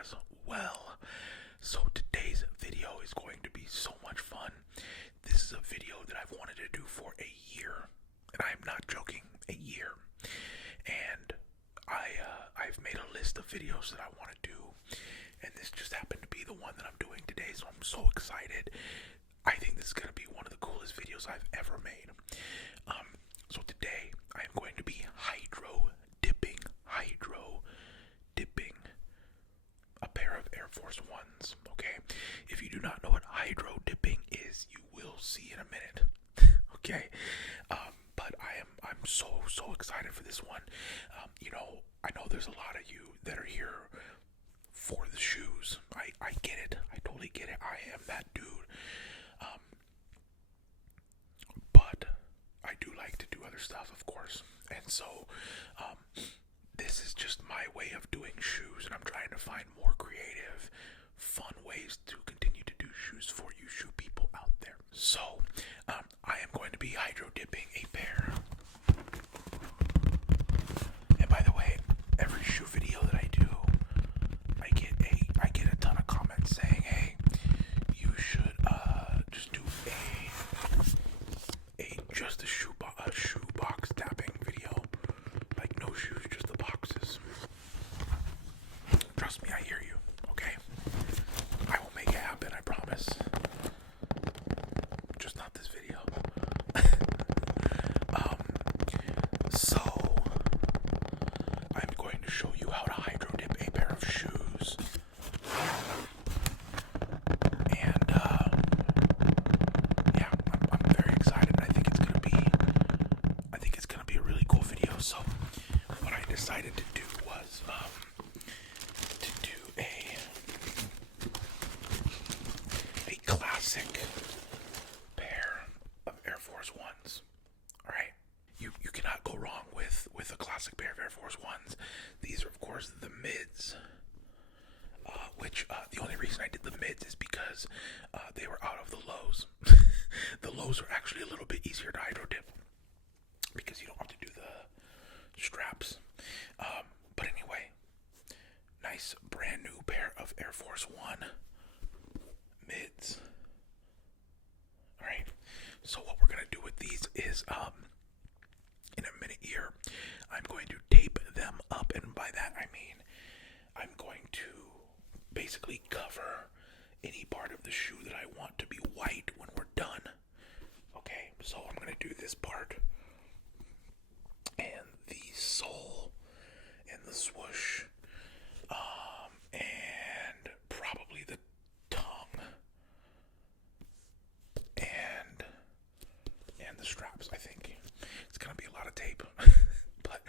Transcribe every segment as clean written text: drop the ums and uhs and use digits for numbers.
as well. So today's video is going to be so much fun. This is a video that I've wanted to do for a year, and I'm not joking, a year. And I've made a list of videos that I want to do, and this just happened to be the one that I'm doing today, so I'm so excited. I think this is going to be one of the coolest videos I've ever made. So today I am going to be hydro dipping a pair of Air Force 1's, okay? If you do not know what hydro dipping is, you will see in a minute, okay? But I'm so excited for this one. I know there's a lot of you that are here for the shoes. I get it. I totally get it. I am that dude. But I do like to do other stuff, of course. And so, this is just my way of doing shoes, and I'm trying to find more creative, fun ways to continue to do shoes for you shoe people out there. So, I am going to be hydro dipping a pair. And by the way, every shoe video that I do, I get a ton of comments saying, hey, you should just do just a shoe box tapping video, like no shoes, just the boxes. Trust me, I hear you. Okay, I will make it happen. I promise. Just not this video. So I'm going to show you how to hydro dip a pair of shoes. And yeah, I'm very excited. I think it's gonna be a really cool video. So what I decided to do was to do a classic pair of Air Force 1's. All right, you cannot go wrong with a classic pair of Air Force 1's. These are, of course, the mids. Which the only reason I did the mids is because they were out of the lows. The lows are actually a little bit easier to hydro dip because you don't have to do the straps. But anyway, nice brand new pair of Air Force 1 mids. Alright, so what we're going to do with these is, in a minute here, I'm going to tape them up, and by that I mean I'm going to basically cover any part of the shoe that I want to be white when we're done. Okay, so I'm going to do this part, and the sole, and the swoosh, and probably the tongue, and the straps. I think it's going to be a lot of tape, but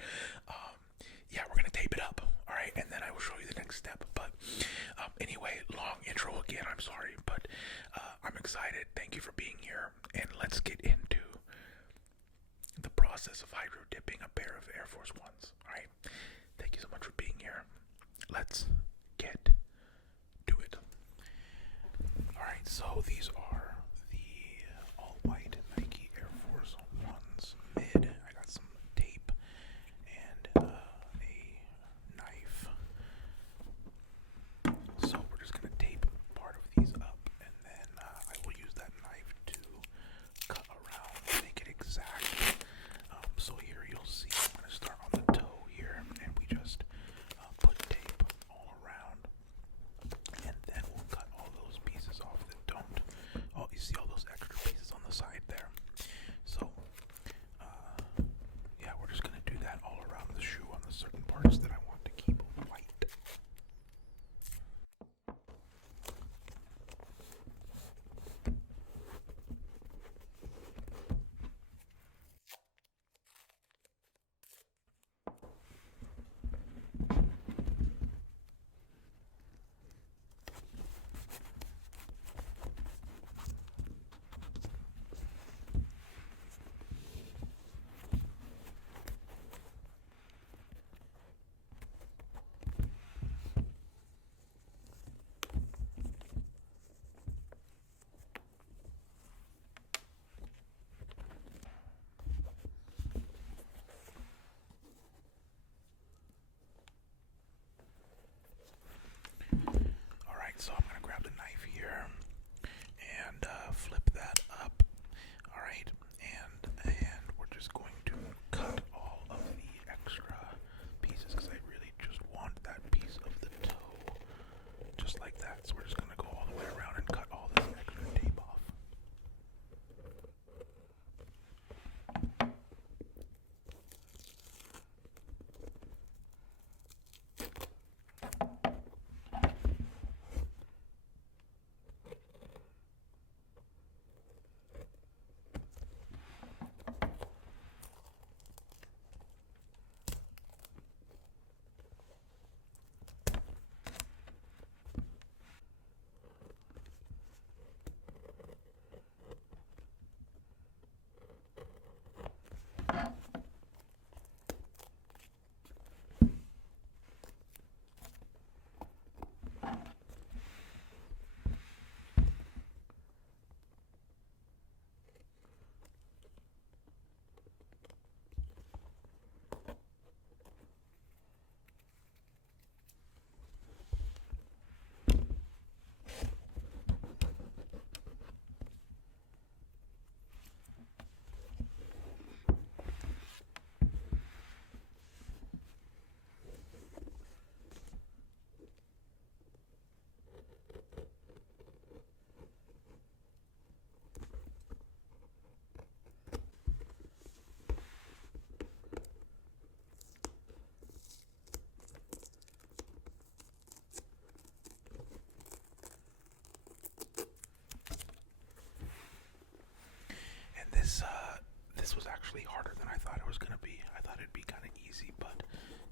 it'd be kind of easy, but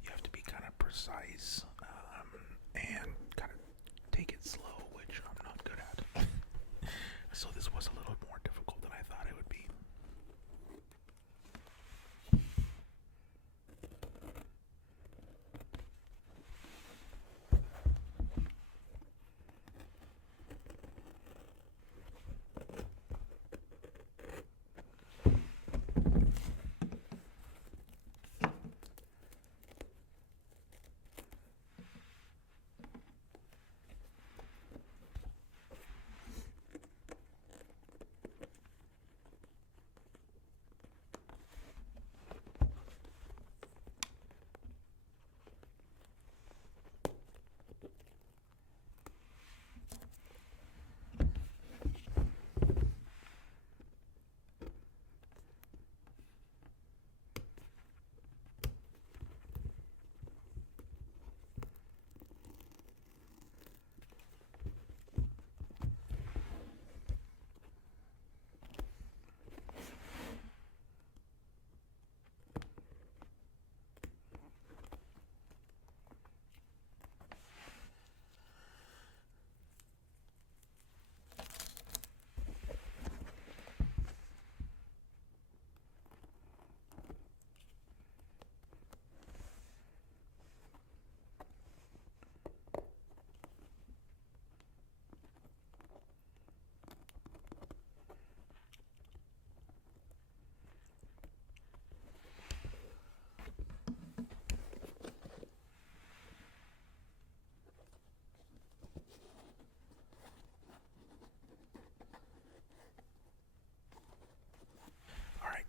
you have to be kind of precise and kind of take it slow, which I'm not good at. So this was a little more difficult than I thought it would be.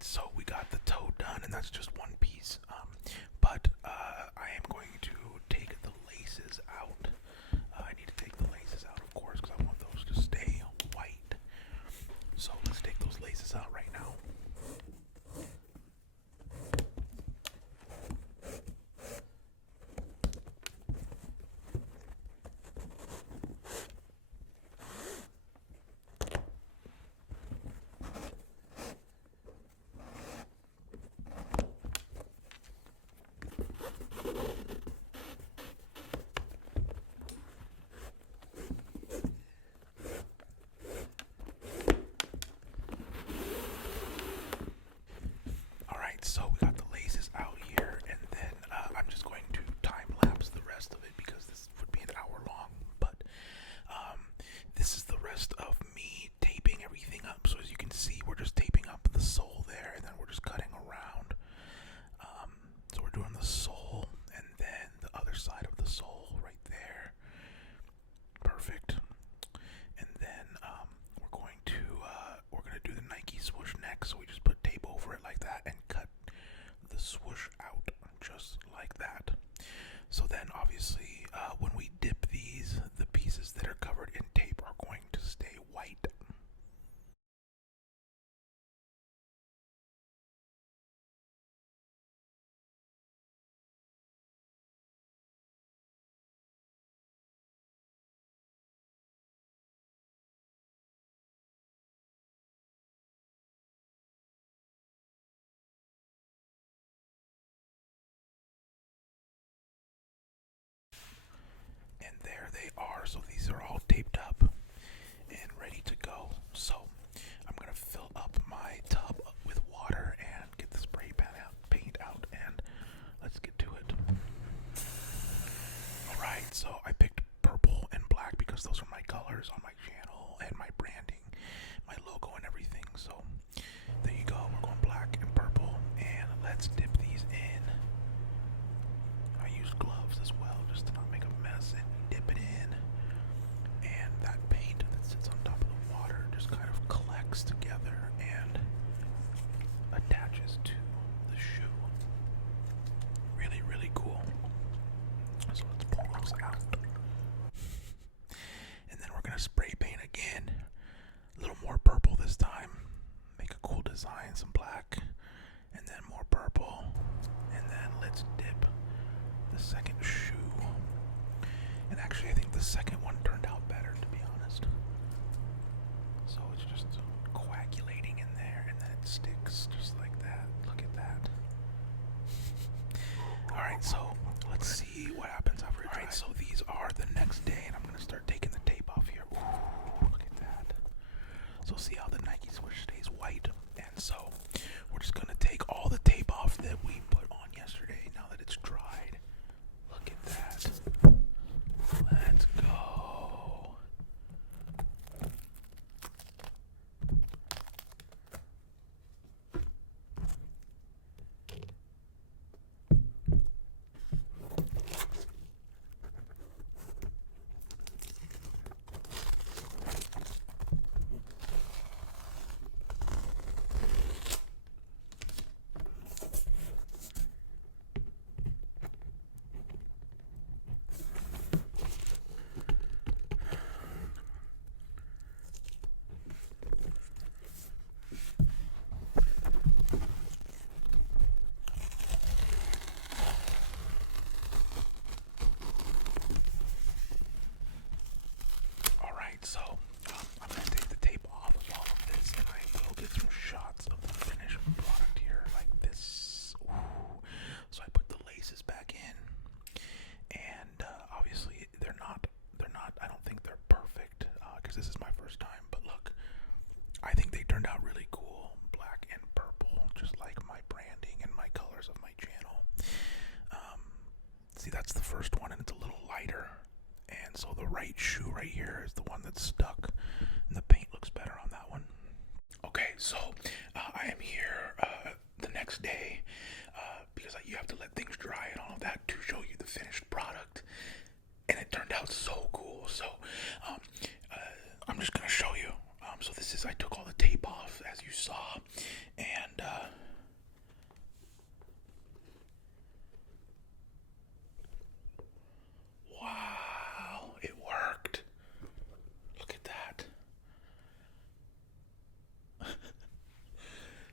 So we got the toe done, and that's just one piece. But I am going to take the laces out. I need to take the laces out, of course, because I want those to stay white. So let's take those laces out right now. So we got the laces out here, and then I'm just going to time lapse the rest of it because this would be an hour long. But this is the rest of me taping everything up. So as you can see, we're just taping up the sole there, and then we're just cutting around. So we're doing the sole, and then the other side of the sole right there. Perfect. And then we're gonna do the Nike swoosh next. So we just put tape over it like that and cut the swoosh out just like that. So then obviously when we dip these, the pieces that are covered in tape are going to stay white. And there they are. So these are all taped up and ready to go. So I'm gonna fill up my tub with water and get the spray paint out, and let's get to it. Alright, so I picked purple and black because those are my colors on my channel and my branding, my logo and everything. So there you go. We're going black and purple, and let's dip these in. I use gloves as well just to not make a mess, and we dip it in, and that paint that sits on top of the water just kind of collects together and attaches to the shoe. Really, really cool. So let's pull those out. And then we're gonna spray paint again. A little more purple this time. Make a cool design, some black, and then more purple. And then let's dip the second shoe. And actually I think the second one turned out better, to be honest. So it's just coagulating in there, and then it sticks just like that. Look at that. right, so let's see what happens after it dries. All right, so these are the next day, and I'm gonna start taking the tape off here. Ooh, look at that. So see how the Nike swoosh stays white, and so we're just gonna take all the tape off that we put on yesterday. Now that it's dried, look at that. Let's go. So I'm going to take the tape off of all of this, and I will get some shots of the finished product here, like this. Ooh. So I put the laces back in, and obviously they're not, I don't think they're perfect, because this is my first time, but look, I think they turned out really cool, black and purple, just like my branding and my colors of my channel. See, that's the first one, and it's a little lighter. And so the right shoe right here is the one that's stuck, and the paint looks better on that one. Okay, so I am here the next day because you have to let things dry and all of that to show you the finished product. And it turned out so cool. So I'm just going to show you. So this is, I took all the tape off, as you saw, and wow, it worked. Look at that.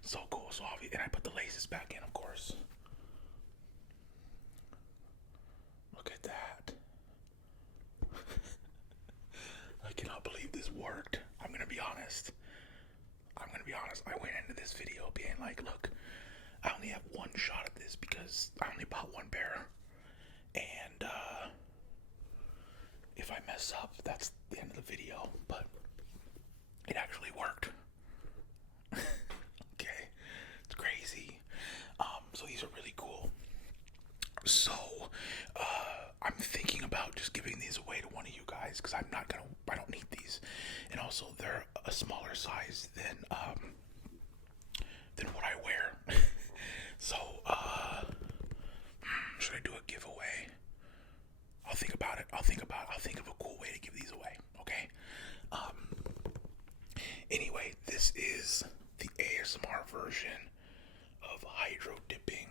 So cool. So obvious, and I put the laces back in, of course. Look at that. I cannot believe this worked. I'm gonna be honest. I went into this video being like, look, I only have one shot at this because I only bought one pair. And if I mess up, that's the end of the video. But it actually worked. Okay, it's crazy. So these are really cool. So I'm thinking about just giving these away to one of you guys, because I don't need these, and also they're a smaller size than what I wear. So should I do a giveaway? I'll think about it. I'll think of a cool way to give these away. Okay. Anyway, this is the ASMR version of hydro dipping.